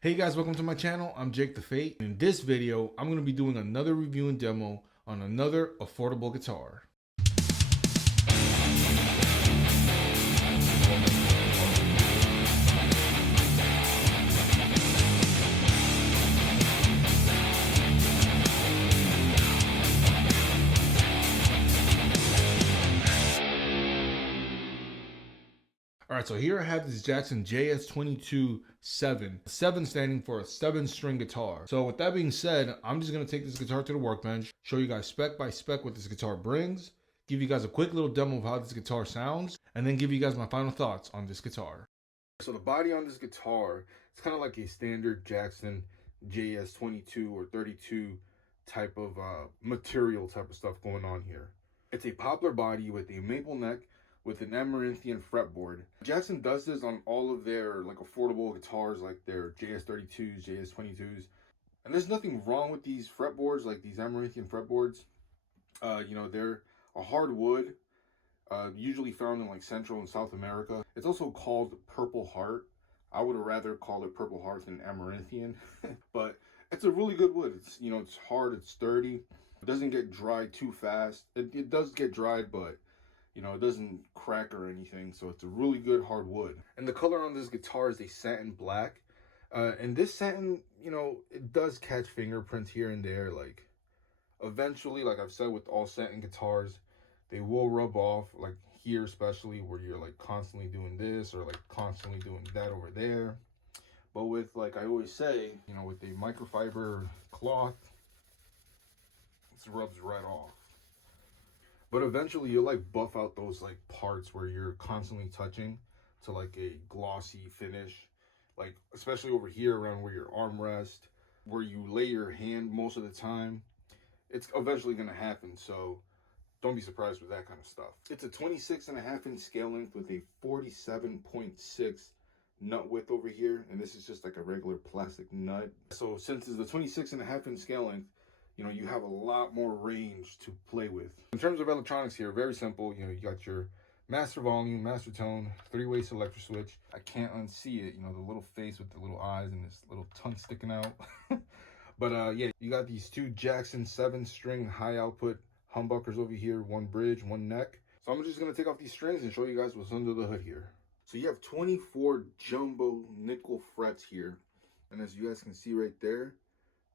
Hey guys, welcome to my channel. I'm Jake the Fate. In this video, I'm going to be doing another review and demo on another affordable guitar. Alright, so here I have this Jackson JS22-7. 7 standing for a 7-string guitar. So with that being said, I'm just going to take this guitar to the workbench, show you guys spec by spec what this guitar brings, give you guys a quick little demo of how this guitar sounds, and then give you guys my final thoughts on this guitar. So the body on this guitar, it's kind of like a standard Jackson JS22 or 32 type of material type of stuff going on here. It's a poplar body with a maple neck with an amaranthian fretboard. Jackson does this on all of their like affordable guitars, like their JS32s, JS22s. And there's nothing wrong with these fretboards, like these amaranthian fretboards. They're a hard wood, usually found in like Central and South America. It's also called Purple Heart. I would have rather called it Purple Heart than Amaranthian, but it's a really good wood. It's, it's hard, it's sturdy. It doesn't get dried too fast. It does get dried, but it doesn't crack or anything, so it's a really good hard wood. And the color on this guitar is a satin black. And this satin, it does catch fingerprints here and there. Like, eventually, like I've said with all satin guitars, they will rub off, like here especially, where you're like constantly doing this or like constantly doing that over there. But with, like I always say, with a microfiber cloth, it rubs right off. But eventually you'll like buff out those like parts where you're constantly touching to like a glossy finish. Like especially over here around where your armrest, where you lay your hand most of the time. It's eventually gonna happen, so don't be surprised with that kind of stuff. It's a 26.5-inch scale length with a 47.6 nut width over here, and this is just like a regular plastic nut. So since it's a 26.5-inch scale length, you have a lot more range to play with. In terms of electronics here, very simple. You got your master volume, master tone, 3-way selector switch. I can't unsee it, the little face with the little eyes and this little tongue sticking out. But yeah, you got these two Jackson 7-string high output humbuckers over here, one bridge, one neck. So I'm just gonna take off these strings and show you guys what's under the hood here. So you have 24 jumbo nickel frets here. And as you guys can see right there,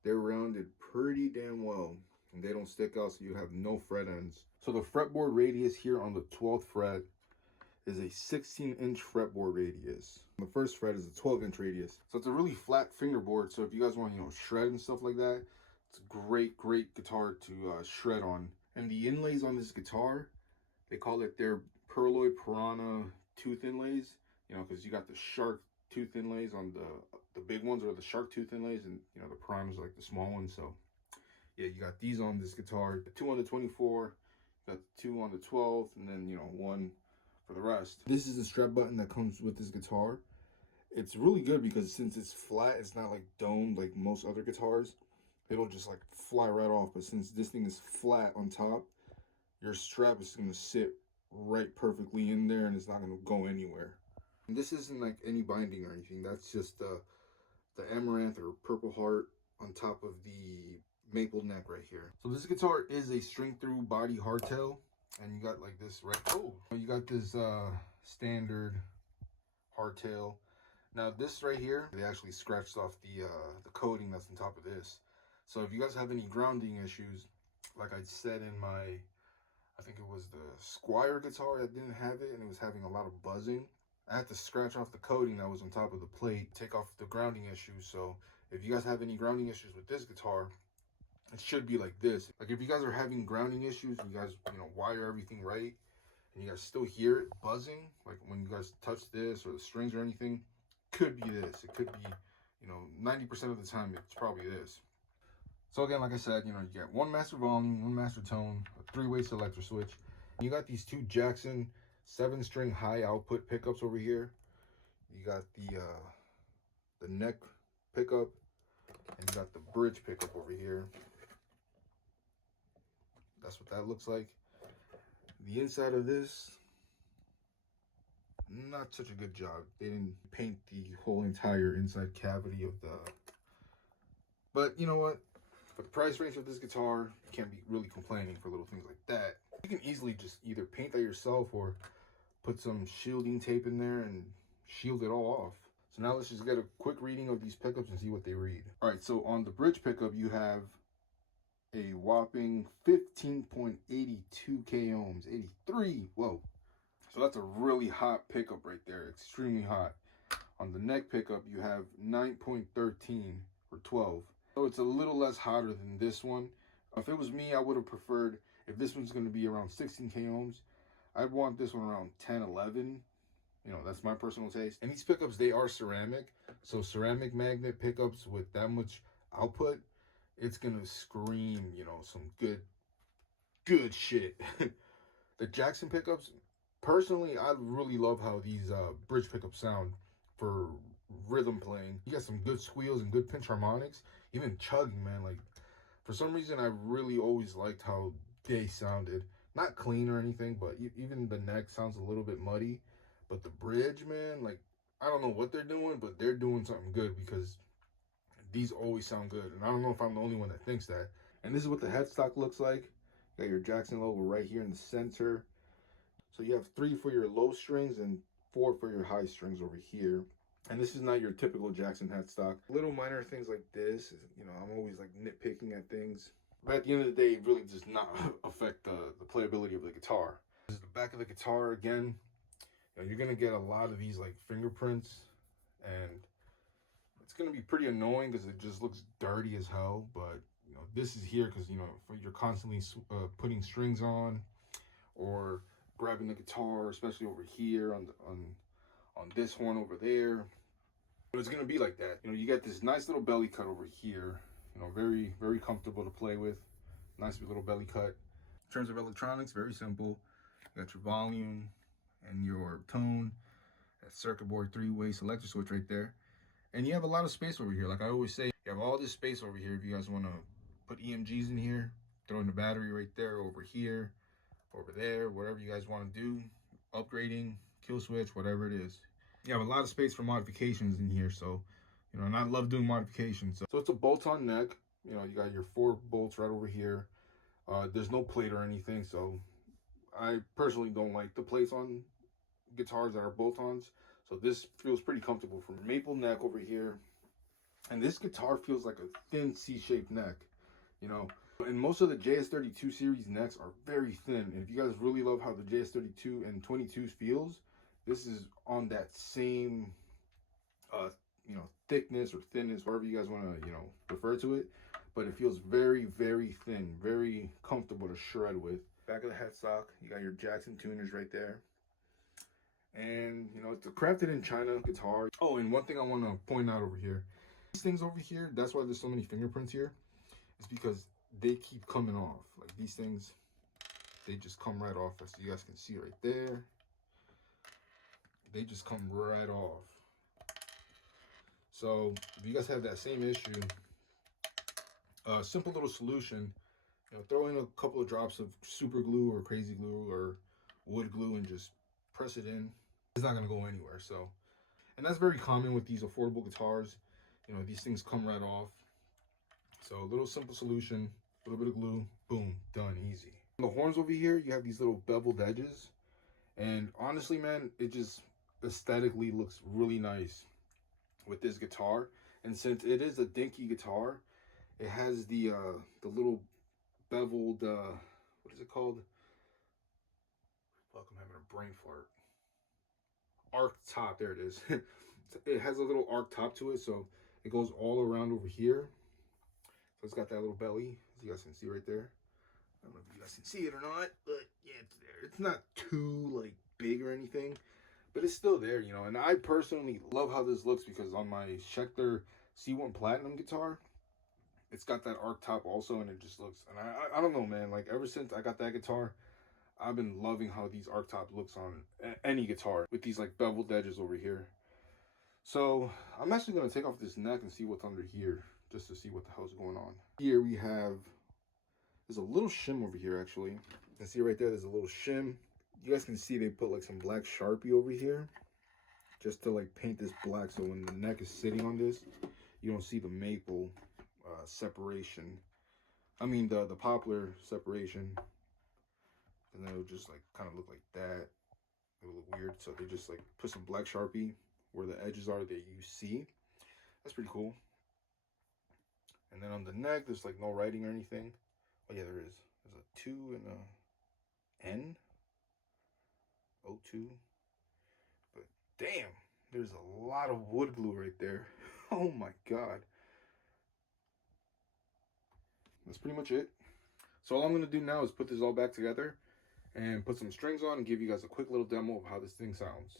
they're rounded pretty damn well, and they don't stick out, so you have no fret ends. So the fretboard radius here on the 12th fret is a 16-inch fretboard radius. The first fret is a 12-inch radius. So it's a really flat fingerboard, so if you guys want to, shred and stuff like that, it's a great guitar to shred on. And the inlays on this guitar, they call it their Pearloid Piranha tooth inlays, because you got the shark tooth inlays on the big ones, or the shark tooth inlays, and the piranhas are like the small ones. So yeah, you got these on this guitar, the 2 on the 24, got the 2 on the 12, and then one for the rest. This is the strap button that comes with this guitar. It's really good because since it's flat, it's not like domed like most other guitars. It'll just like fly right off. But since this thing is flat on top, your strap is going to sit right perfectly in there, and it's not going to go anywhere. And this isn't like any binding or anything. That's just the amaranth or purple heart on top of the maple neck right here. So this guitar is a string through body hardtail, and you got like this you got this standard hardtail. Now this right here, they actually scratched off the coating that's on top of this. So if you guys have any grounding issues, like I said in my, I think it was the Squire guitar that didn't have it, and it was having a lot of buzzing, I had to scratch off the coating that was on top of the plate, take off the grounding issues. So if you guys have any grounding issues with this guitar, it should be like this. Like if you guys are having grounding issues, you guys, wire everything right, and you guys still hear it buzzing, like when you guys touch this or the strings or anything, could be this. It could be, 90% of the time, it's probably this. So again, like I said, you get one master volume, one master tone, a 3-way selector switch. You got these two Jackson 7-string high output pickups over here. You got the neck pickup, and you got the bridge pickup over here. That's what that looks like. The inside of this, not such a good job. They didn't paint the whole entire inside cavity of the... But you know what? For the price range of this guitar, you can't be really complaining for little things like that. You can easily just either paint that yourself or put some shielding tape in there and shield it all off. So now let's just get a quick reading of these pickups and see what they read. All right, so on the bridge pickup, you have a whopping 15.82 k ohms, 83, whoa. So that's a really hot pickup right there, extremely hot. On the neck pickup, you have 9.13 for 12. So it's a little less hotter than this one. If it was me, I would have preferred, if this one's gonna be around 16 k ohms, I'd want this one around 10, 11. You know, that's my personal taste. And these pickups, they are ceramic. So ceramic magnet pickups with that much output, it's gonna scream, you know, some good shit. The Jackson pickups, personally, I really love how these bridge pickups sound for rhythm playing. You got some good squeals and good pinch harmonics, even chugging, man. Like, for some reason, I really always liked how they sounded. Not clean or anything, but even the neck sounds a little bit muddy. But the bridge, man, like, I don't know what they're doing, but they're doing something good, because these always sound good. And I don't know if I'm the only one that thinks that. And this is what the headstock looks like. You got your Jackson logo right here in the center. So you have 3 for your low strings and 4 for your high strings over here. And this is not your typical Jackson headstock. Little minor things like this, you know, I'm always like nitpicking at things. But at the end of the day, it really does not affect the playability of the guitar. This is the back of the guitar again. You know, you're gonna get a lot of these like fingerprints, and it's gonna be pretty annoying because it just looks dirty as hell. But you know, this is here because, you know, you're constantly putting strings on or grabbing the guitar, especially over here on this horn over there. But it's gonna be like that. You know, you got this nice little belly cut over here. You know, very comfortable to play with. Nice little belly cut. In terms of electronics, very simple. You got your volume and your tone, that circuit board 3-way selector switch right there. And you have a lot of space over here. Like I always say, you have all this space over here if you guys want to put EMGs in here, throw in the battery right there, over here, over there, whatever you guys want to do, upgrading, kill switch, whatever it is. You have a lot of space for modifications in here. So, you know, and I love doing modifications. So it's a bolt-on neck. You know, you got your 4 bolts right over here. There's no plate or anything, so I personally don't like the plates on guitars that are bolt-ons. So this feels pretty comfortable. For maple neck over here, and this guitar feels like a thin C-shaped neck, you know. And most of the JS32 series necks are very thin. And if you guys really love how the JS32 and 22s feels, this is on that same you know, thickness or thinness, whatever you guys want to, you know, refer to it. But it feels very thin, very comfortable to shred with. Back of the headstock, you got your Jackson tuners right there. And, you know, it's a crafted in China guitar. Oh, and one thing I want to point out over here. These things over here, that's why there's so many fingerprints here. It's because they keep coming off. Like these things, they just come right off. As you guys can see right there. They just come right off. So if you guys have that same issue, a simple little solution, you know, throw in a couple of drops of super glue or crazy glue or wood glue and just press it in. It's not gonna go anywhere. So, and that's very common with these affordable guitars. You know, these things come right off. So a little simple solution, a little bit of glue, boom, done, easy. On the horns over here, you have these little beveled edges. And honestly, man, it just aesthetically looks really nice with this guitar. And since it is a dinky guitar, it has the little beveled, what is it called? Fuck, I'm having a brain fart. Arc top, there it is. It has a little arc top to it, so it goes all around over here. So it's got that little belly, as you guys can see right there. I don't know if you guys can see it or not, but yeah, it's there. It's not too like big or anything, but it's still there, you know. And I personally love how this looks because on my Schecter C1 Platinum guitar, it's got that arc top also, and it just looks, and I don't know, man, like ever since I got that guitar, I've been loving how these arc top looks on any guitar with these like beveled edges over here. So I'm actually going to take off this neck and see what's under here, just to see what the hell's going on. Here we have, there's a little shim over here actually. You can see right there, there's a little shim. You guys can see they put like some black Sharpie over here. just to like paint this black, so when the neck is sitting on this, you don't see the maple separation. I mean the poplar separation, and then it would just like kind of look like that. It would look weird, so they just like put some black Sharpie where the edges are that you see. That's pretty cool. And then on the neck, there's like no writing or anything. Oh yeah, there is. There's a 2 and a N. O2. But damn, there's a lot of wood glue right there. Oh my god. That's pretty much it. So all I'm going to do now is put this all back together and put some strings on and give you guys a quick little demo of how this thing sounds.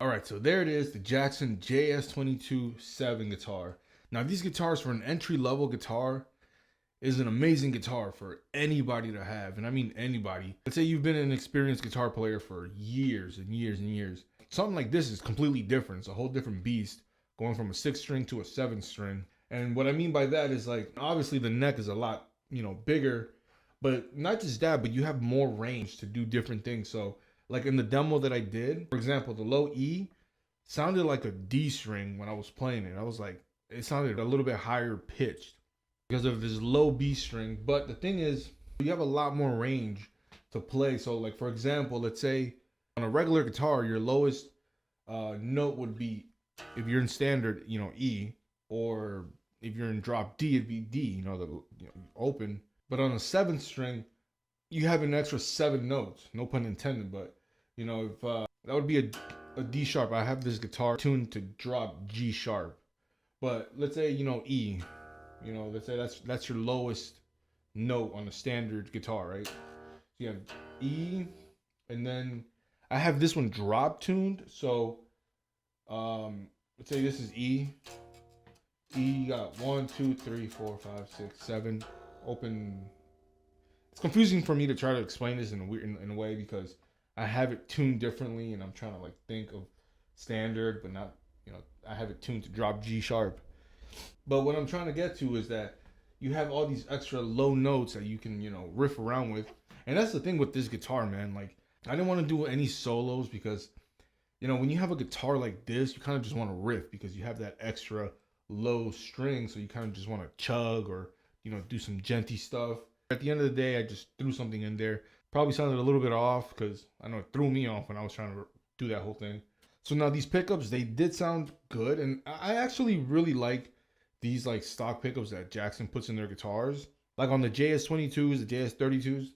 All right, so there it is, the Jackson JS22-7 guitar. Now, these guitars for an entry-level guitar is an amazing guitar for anybody to have, and I mean anybody. Let's say you've been an experienced guitar player for years and years and years. Something like this is completely different. It's a whole different beast, going from a 6-string to a 7-string. And what I mean by that is, like, obviously the neck is a lot, bigger, but not just that, but you have more range to do different things. So like in the demo that I did, for example, the low E sounded like a D string when I was playing it. I was like, it sounded a little bit higher pitched because of this low B string. But the thing is, you have a lot more range to play. So like, for example, let's say on a regular guitar, your lowest note would be, if you're in standard, E, or if you're in drop D, it'd be D, open. But on a 7th string, you have an extra 7 notes, no pun intended, but if that would be a D sharp. I have this guitar tuned to drop G sharp, but let's say E, let's say that's your lowest note on a standard guitar, right? So you have E, and then I have this one drop tuned. So let's say this is E, E, you got 1, 2, 3, 4, 5, 6, 7 open. It's confusing for me to try to explain this in a weird in a way because I have it tuned differently, and I'm trying to like think of standard, but not, you know, I have it tuned to drop G sharp. But what I'm trying to get to is that you have all these extra low notes that you can, you know, riff around with. And that's the thing with this guitar, man. Like, I didn't want to do any solos because, you know, when you have a guitar like this, you kind of just want to riff because you have that extra low string. So you kind of just want to chug or, you know, do some genty stuff. At the end of the day, I just threw something in there. Probably sounded a little bit off because I know it threw me off when I was trying to do that whole thing. So now these pickups, they did sound good. And I actually really like these like stock pickups that Jackson puts in their guitars. Like on the JS22s, the JS32s,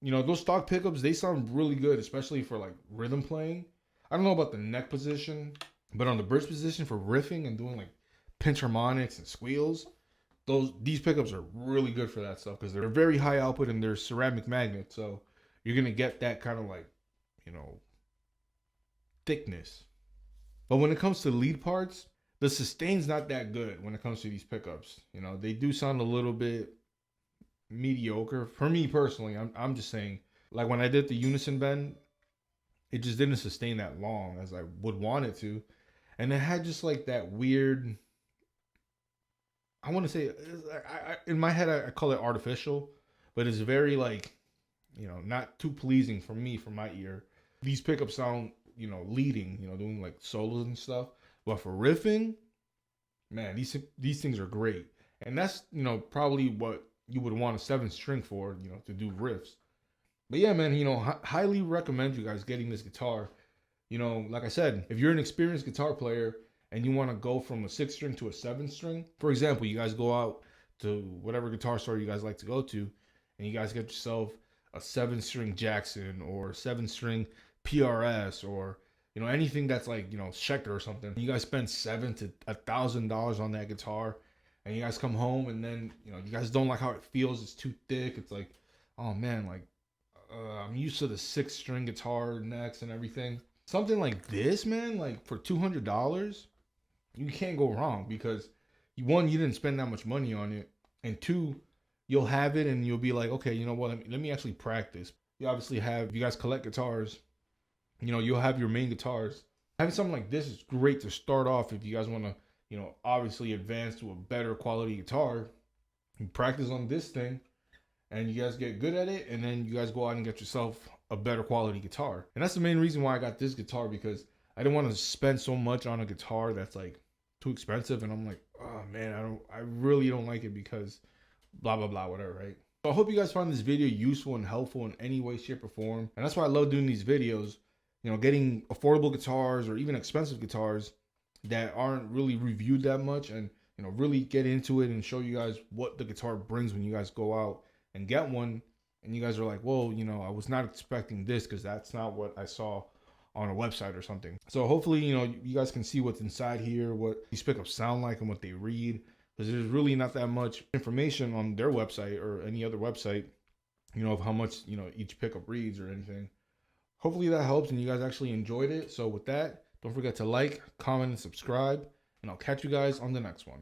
you know, those stock pickups, they sound really good, especially for like rhythm playing. I don't know about the neck position, but on the bridge position for riffing and doing like pinch harmonics and squeals, these pickups are really good for that stuff because they're very high output and they're ceramic magnet. So you're gonna get that kind of like, you know, thickness. But when it comes to lead parts, the sustain's not that good when it comes to these pickups. You know, they do sound a little bit mediocre for me personally. I'm just saying, like when I did the unison bend, it just didn't sustain that long as I would want it to, and it had just like that weird. I want to say, in my head, I call it artificial, but it's very like, you know, not too pleasing for me, for my ear. These pickups sound, you know, leading, you know, doing like solos and stuff. But for riffing, man, these things are great. And that's, you know, probably what you would want a 7-string for, you know, to do riffs. But yeah, man, you know, highly recommend you guys getting this guitar. You know, like I said, if you're an experienced guitar player and you want to go from a 6-string to a 7-string, for example, you guys go out to whatever guitar store you guys like to go to, and you guys get yourself a 7-string Jackson or 7-string PRS, or, you know, anything that's like, you know, Schechter or something. You guys spend $700 to $1,000 on that guitar, and you guys come home and then, you know, you guys don't like how it feels. It's too thick. It's like, oh man, like I'm used to the 6-string guitar necks and everything. Something like this, man, like for $200, you can't go wrong because one, you didn't spend that much money on it, and two, you'll have it and you'll be like, okay, you know what? Let me actually practice. You obviously have, if you guys collect guitars, you know, you'll have your main guitars. Having something like this is great to start off if you guys want to, you know, obviously advance to a better quality guitar. You practice on this thing and you guys get good at it, and then you guys go out and get yourself a better quality guitar. And that's the main reason why I got this guitar, because I didn't want to spend so much on a guitar that's like too expensive, and I'm like, oh man, I really don't like it because blah blah blah, whatever, right? So I hope you guys found this video useful and helpful in any way, shape, or form. And that's why I love doing these videos, you know, getting affordable guitars or even expensive guitars that aren't really reviewed that much, and, you know, really get into it and show you guys what the guitar brings when you guys go out and get one, and you guys are like, well, you know, I was not expecting this because that's not what I saw on a website or something. So hopefully, you know, you guys can see what's inside here, what these pickups sound like and what they read, because there's really not that much information on their website or any other website, you know, of how much, you know, each pickup reads or anything. Hopefully that helps and you guys actually enjoyed it. So with that, don't forget to like, comment, and subscribe, and I'll catch you guys on the next one.